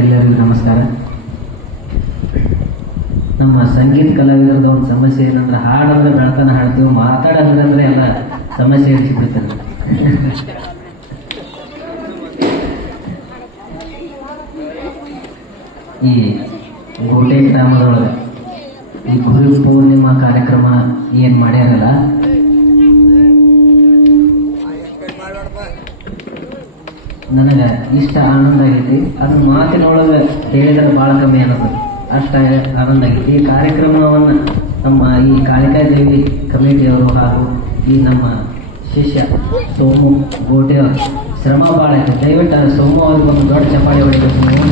ಎಲ್ಲರಿಗೂ ನಮಸ್ಕಾರ. ನಮ್ಮ ಸಂಗೀತ ಕಲಾವಿದರದ ಒಂದು ಸಮಸ್ಯೆ ಏನಂದ್ರೆ ಹಾಡಂದ್ರೆ ಬೆಳತನ ಹಾಡ್ತೀವಿ, ಮಾತಾಡಂದ್ರೆ ಎಲ್ಲ ಸಮಸ್ಯೆ ಇರಿಸಿಬಿಡ್ತಾರೆ ಈ ಗೋಟೆ ಗ್ರಾಮದೊಳಗೆ ಈ ಗುರು ಪೂರ್ಣಿಮಾ ಕಾರ್ಯಕ್ರಮ ಏನು ಮಾಡ್ಯಾರಲ್ಲ ನನಗೆ ಇಷ್ಟ ಆನಂದ ಆಗೈತಿ. ಅದು ಮಾತಿನೊಳಗೆ ಹೇಳಿದ್ರೆ ಭಾಳ ಕಮ್ಮಿ ಅನ್ನೋದು. ಅಷ್ಟ ಆನಂದ ಆಗೈತಿ. ಈ ಕಾರ್ಯಕ್ರಮವನ್ನು ನಮ್ಮ ಈ ಕಾಳಿಕಾ ದೇವಿ ಕಮಿಟಿಯವರು ಹಾಗೂ ಈ ನಮ್ಮ ಶಿಷ್ಯ ಸೋಮು ಗೋಟೆ ಶ್ರಮ ಭಾಳ ಐತೆ. ದಯವಿಟ್ಟು ಸೋಮು ಅವ್ರಿಗೆ ಒಂದು ದೊಡ್ಡ ಚಪಾಳಿ ಹೊಡಿಬೇಕು ನೀವು.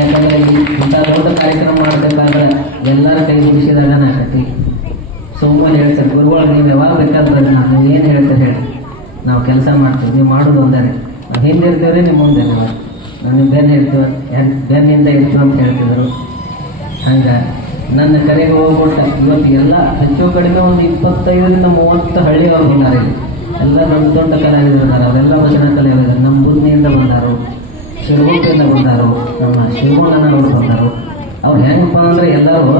ಯಾಕಂದ್ರೆ ಇಂಥ ದೊಡ್ಡ ಕಾರ್ಯಕ್ರಮ ಮಾಡಬೇಕಾದ್ರೆ ಎಲ್ಲರ ಕೈ ಮುಗಿಸಿದಾಗ ನಾಕತಿ ಸೋಮು ಹೇಳ್ತಾರೆ, ಗುರುಗಳು, ನೀವು ಯಾವಾಗ ಬೇಕಾದ್ರೆ ನಾನು ಏನು ಹೇಳ್ತಾರೆ ಹೇಳಿ. ನಾವು ಕೆಲಸ ಮಾಡ್ತೀವಿ, ನೀವು ಮಾಡೋದು ಒಂದೇ ನಾವು ಹಿಂದೆ ಇರ್ತೀವ್ರಿ ನಿಮ್ಮ ಮುಂದೆ ನಾವು. ನಾನು ಬೆನ್ನು ಇರ್ತೀವ ಬೆನ್ನಿಂದ ಇರ್ತೀವಿ ಅಂತ ಹೇಳ್ತಿದ್ರು. ಹಂಗೆ ನನ್ನ ಕರೆಗೆ ಹೋಗ್ಬಿಟ್ಟು ಇವತ್ತು ಎಲ್ಲ ಹೆಚ್ಚು ಕಡಿಮೆ ಒಂದು ಇಪ್ಪತ್ತೈದರಿಂದ ಮೂವತ್ತು ಹಳ್ಳಿ ಇಲ್ಲಿ. ಎಲ್ಲ ದೊಡ್ಡ ದೊಡ್ಡ ಕಲಾವಿದರು ಅವರೆಲ್ಲ ವಚನ ಕಲಾವಿದರು ನಮ್ಮ ಬುದ್ಧಿಯಿಂದ ಬಂದಾರು ಶಿವಮೂರ್ತಿಯಿಂದ ಬಂದಾರು, ನಮ್ಮ ಶಿವಣ್ಣನವರು ಬಂದರು. ಅವ್ರು ಹೆಂಗಪ್ಪ ಅಂದರೆ ಎಲ್ಲರೂ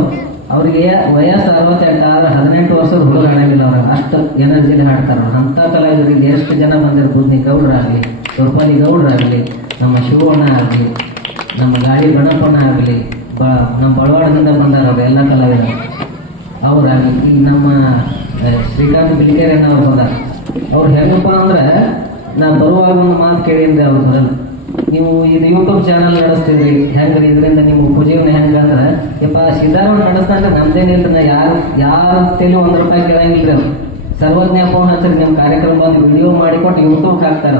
ಅವ್ರಿಗೆ ವಯಸ್ಸು ಅರವತ್ತೆಂಟು ಆದರೆ ಹದಿನೆಂಟು ವರ್ಷದ ಅಷ್ಟು ಎನರ್ಜಿಲಿ ಹಾಡ್ತಾರ. ಅಂಥ ಕಲಾವಿದರಿಗೆ ಎಷ್ಟು ಜನ ಬಂದಿರೋ ಬುದ್ಧಿ ಗೌಡ್ರಾಗಲಿ ದೊರ್ಪಲ್ಲಿ ಗೌಡ್ರಾಗಲಿ ನಮ್ಮ ಶಿವಣ್ಣ ಆಗಲಿ, ನಮ್ಮ ಗಾಳಿ ಗಣಪಣ್ಣ ಆಗಲಿ, ಬ, ನಮ್ಮ ಬಳವಾಡದಿಂದ ಬಂದಾರ ಅವ್ರು ಎಲ್ಲ ಕಲಾವಿದರು. ಅವರಾಗಲಿ ಈಗ ನಮ್ಮ ಶ್ರೀಕಾಂತ್ ಬಿಳಿಕೆರೆಣ್ಣ ಅವ್ರು ಬಂದಾರ ಅವ್ರು ಹೆಂಗಪ್ಪ ಅಂದ್ರೆ ನಾನು ಬರುವಾಗ ಒಂದು ಮಾತು ಕೇಳಿದ್ದೆ ಅವ್ರ ಬರಲ್ಲ ನೀವು ಇದು ಯೂಟ್ಯೂಬ್ ಚಾನಲ್ ನಡೆಸ್ತಿದ್ರಿ, ಹೆಂಗ್ರಿ? ಇದರಿಂದ ನಿಮ್ಮ ಉಪಜೀವನ ಹೆಂಗ ಅಂದ್ರೆ, ಯಪ್ಪ, ಸಿದ್ಧಾರೂಢ ನಡೆಸ್ತಾನೆ ನಮ್ದೇನಿಲ್ಲ ಯಾರು ಯಾರು ತಲೆ ಒಂದು ರೂಪಾಯಿ ಕೇಳಂಗಿಲ್ರಿ ಅವ್ರು. ಸರ್ವಜ್ಞ ಫೋನ್ ಹಚ್ಚಿರಿ, ನಿಮ್ಮ ಕಾರ್ಯಕ್ರಮ ಬಂದು ವಿಡಿಯೋ ಮಾಡಿಕೊಟ್ಟು ಯೂಟ್ಯೂಬ್ ಹಾಕ್ತಾರ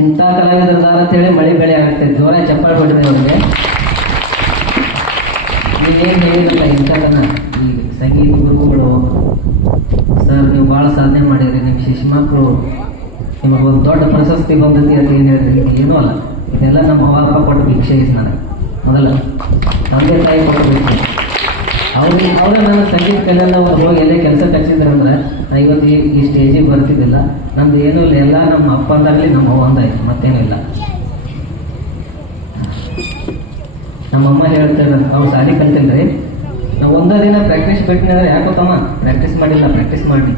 ಇಂಥ ಕಲಾವಿದರದಾರ ಅಂತೇಳಿ ಮಳೆ ಬೆಳೆ ಆಗ್ತದೆ. ಜೋರ ಚಪ್ಪಾಳೆ ಕೊಟ್ಟಿದೆ ಅವ್ರಿಗೆ. ನೀವೇನು ಹೇಳಿರಲ್ಲ ಇಂಥದನ್ನ ಈ ಸಂಗೀತ ಗುರುಗಳು, ಸರ್, ನೀವು ಭಾಳ ಸಾಧನೆ ಮಾಡಿದ್ರಿ. ನಿಮ್ಮ ಶಿಶು ಮಕ್ಕಳು ನಿಮಗೊಂದು ದೊಡ್ಡ ಪ್ರಶಸ್ತಿ ಬಂದತಿ ಅಂತ ಏನು ಹೇಳಿದ್ರಿ ಏನೂ ಅಲ್ಲ. ಇದೆಲ್ಲ ನಮ್ಮ ಅಪ್ಪ ಕೊಟ್ಟು ಭಿಕ್ಷೆ ನನಗೆ. ಮೊದಲ, ತಂದೆ ತಾಯಿ ಕೊಟ್ಟು ಭಿಕ್ಷೆ. ಅವ್ರಿಗೆ ಅವ್ರಿಗೆ ನನ್ನ ಸಂಗೀತ ಕಲ್ಯಾಣ ಹೋಗಿ ಎಲ್ಲೇ ಕೆಲಸ ಹಚ್ಚಿದ್ರು ಅಂದ್ರೆ ನಾ ಇವತ್ತು ಈ ಈ ಸ್ಟೇಜಿಗೆ ಬರ್ತಿದ್ದಿಲ್ಲ. ನಮ್ದು ಏನೂ ಇಲ್ಲ. ಎಲ್ಲ ನಮ್ಮ ಅಪ್ಪಂದಾಗಲಿ ನಮ್ಮ ಅವ್ವ ಅಂದಾಯ್ತು. ಮತ್ತೇನೂ ಇಲ್ಲ. ನಮ್ಮಮ್ಮ ಹೇಳ್ತಾರೆ ಅವ್ರು ಸಾಲಿ ಕಲ್ತಿಲ್ರಿ. ನಾವು ಒಂದೇ ದಿನ ಪ್ರಾಕ್ಟೀಸ್ ಯಾಕೋ ತಮ್ಮ? ಪ್ರಾಕ್ಟೀಸ್ ಮಾಡಿಲ್ಲ. ಪ್ರಾಕ್ಟೀಸ್ ಮಾಡಿ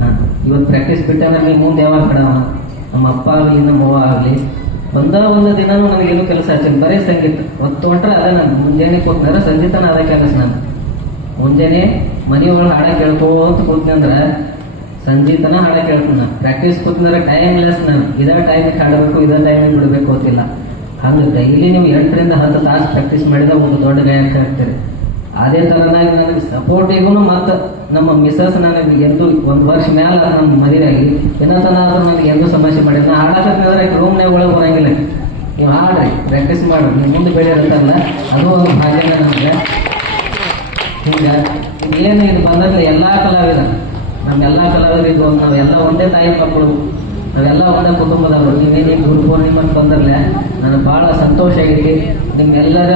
ಹಾಂ. ಇವತ್ತು ಪ್ರಾಕ್ಟೀಸ್ ಬಿಟ್ಟಂದ್ರೆ ನೀವು ಮುಂದೆ ಯಾವಾಗ ಕಡವ ನಮ್ಮ ಅಪ್ಪ ಆಗಲಿ, ನಮ್ಮ ಅವ್ವ ಆಗಲಿ. ಒಂದ ಒಂದು ದಿನನೂ ನನಗೇನು ಕೆಲಸ ಹಚ್ಚಿಲ್ಲ ಬರೀ ಸಂಗೀತ. ಹೊತ್ತು ಹೊಂಟ್ರೆ ಅದ ನಾನು. ಮುಂಜಾನೆ ಕೂತ್ನಾರ ಸಂಗೀತನ ಅದ ಕೆಲಸ ನಾನು. ಮುಂಜಾನೆ ಮನೆಯೊಳಗೆ ಹಾಡ ಕೇಳ್ಕೋತ ಕೂತ್ನಿ ಅಂದ್ರೆ ಸಂಗೀತನ ಹಾಡ ಕೇಳ್ತೀನಿ ನಾನು. ಪ್ರಾಕ್ಟೀಸ್ ಕೂತ್ನಂದ್ರೆ ಟೈಮ್ ಲೆಸ್ ನಾನು. ಇದೇ ಟೈಮಿಗೆ ಹಾಡಬೇಕು, ಇದೇ ಟೈಮಿಗೆ ಬಿಡಬೇಕು ಗೊತ್ತಿಲ್ಲ. ಹಂಗೆ ಡೈಲಿ ನೀವು ಎಂಟರಿಂದ ಹತ್ತು ತಾಸು ಪ್ರಾಕ್ಟೀಸ್ ಮಾಡಿದಾಗ ಒಂದು ದೊಡ್ಡ ಗಾಯಕ ಆಗ್ತೀರಿ ಅದೇ ಥರನಾಗಿ ನನಗೆ ಸಪೋರ್ಟಿಗೂ ಮತ್ತು ನಮ್ಮ ಮಿಸಸ್ ನನಗೆ ಎಂದು ಒಂದು ವರ್ಷ ಮ್ಯಾಲ ನಮ್ಮ ಮದುವೆಯಾಗಿ ಏನತನ ಆದ್ರೂ ನನಗೆ ಎಂದೂ ಸಮಸ್ಯೆ ಮಾಡಿ, ನಾ ಹಾಡಾಕಂದ್ರೆ ರೂಮ್ನಾಗ ಒಳಗೆ ಬರೋಂಗಿಲ್ಲ. ನೀವು ಹಾಡ್ರಿ ಪ್ರಾಕ್ಟೀಸ್ ಮಾಡ್ರಿ, ನೀವು ಮುಂದೆ ಬೆಳೆಯಿರುತ್ತಲ್ಲ ಅದು ಒಂದು ಭಾಗ್ಯ ನಮಗೆ. ಹಿಂಗೆ ಏನು ಇದು ಬಂದಲ್ಲಿ ಎಲ್ಲ ಕಲಾವಿದ ನಮ್ಮೆಲ್ಲ ಕಲಾವಿದರಿಗೂ ನಾವೆಲ್ಲ ಒಂದೇ ತಾಯಿ ಮಕ್ಕಳು ನಾವೆಲ್ಲ ಒಂದೇ ಕುಟುಂಬದವರು ನೀವೇನು ಗುರು ಪೂರ್ಣಿಮೆ ಬಂದರ್ಲೆ ನನಗೆ ಭಾಳ ಸಂತೋಷ ಆಗೈತಿ. ನಿಮ್ಮೆಲ್ಲರ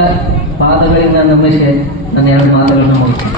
ಪಾದಗಳಿಂದ ನಮಿಸಿ ನಾನು ಎರಡು ಮಾತುಗಳನ್ನ ಮುಗಿಸ್ತೀನಿ